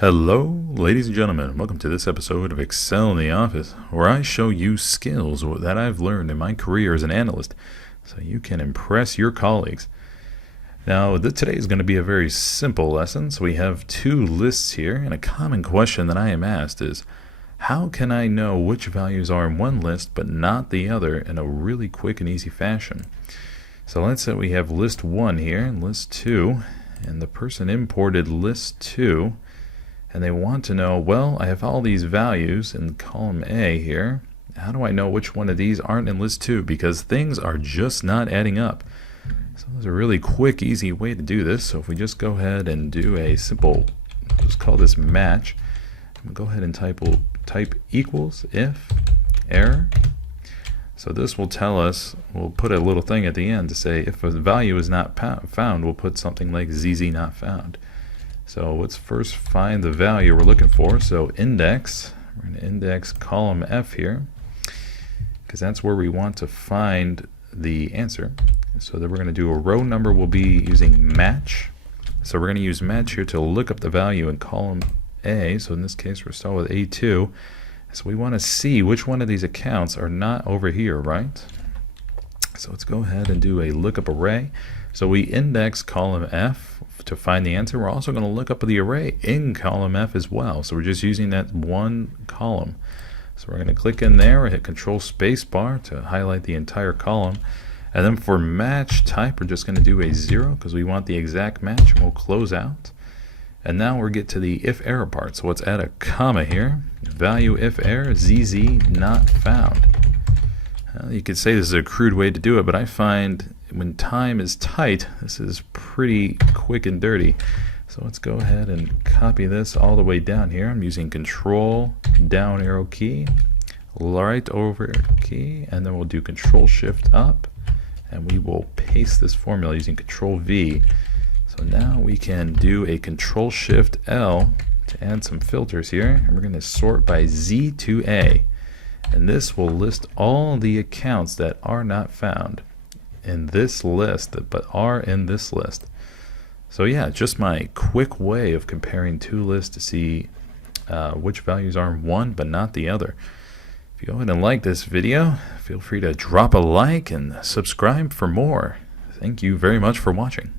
Hello, ladies and gentlemen. Welcome to this episode of Excel in the Office, where I show you skills that I've learned in my career as an analyst so you can impress your colleagues. Now, today is going to be a very simple lesson. So we have two lists here, and a common question that I am asked is, how can I know which values are in one list but not the other in a really quick and easy fashion? So let's say we have list 1 here and list 2, and the person imported list 2, and they want to know, well, I have all these values in column A here. How do I know which one of these aren't in list 2? Because things are just not adding up. So there's a really quick, easy way to do this. So if we just go ahead and do a simple, let's call this match. I'm going to go ahead and type equals if error. So this will tell us, we'll put a little thing at the end to say if a value is not found, we'll put something like ZZ not found. So let's first find the value we're looking for. So index, we're going to index column F here, because that's where we want to find the answer. So then we're going to do a row number, we'll be using match. So we're going to use match here to look up the value in column A. So in this case, we're starting with A2. So we want to see which one of these accounts are not over here, right? So let's go ahead and do a lookup array. So we index column F to find the answer. We're also going to look up the array in column F as well. So we're just using that one column. So we're going to click in there, hit Control Space Bar to highlight the entire column. And then for match type, we're just going to do a 0 because we want the exact match, and we'll close out. And now we'll get to the if error part. So let's add a comma here. Value if error, ZZ not found. You could say this is a crude way to do it, but I find when time is tight, this is pretty quick and dirty. So let's go ahead and copy this all the way down here. I'm using Control down arrow key, right over key, and then we'll do Control Shift up. And we will paste this formula using Control V. So now we can do a Control Shift L to add some filters here, and we're going to sort by Z to A. And this will list all the accounts that are not found in this list, but are in this list. So yeah, just my quick way of comparing two lists to see which values are in one but not the other. If you go ahead and like this video, feel free to drop a like and subscribe for more. Thank you very much for watching.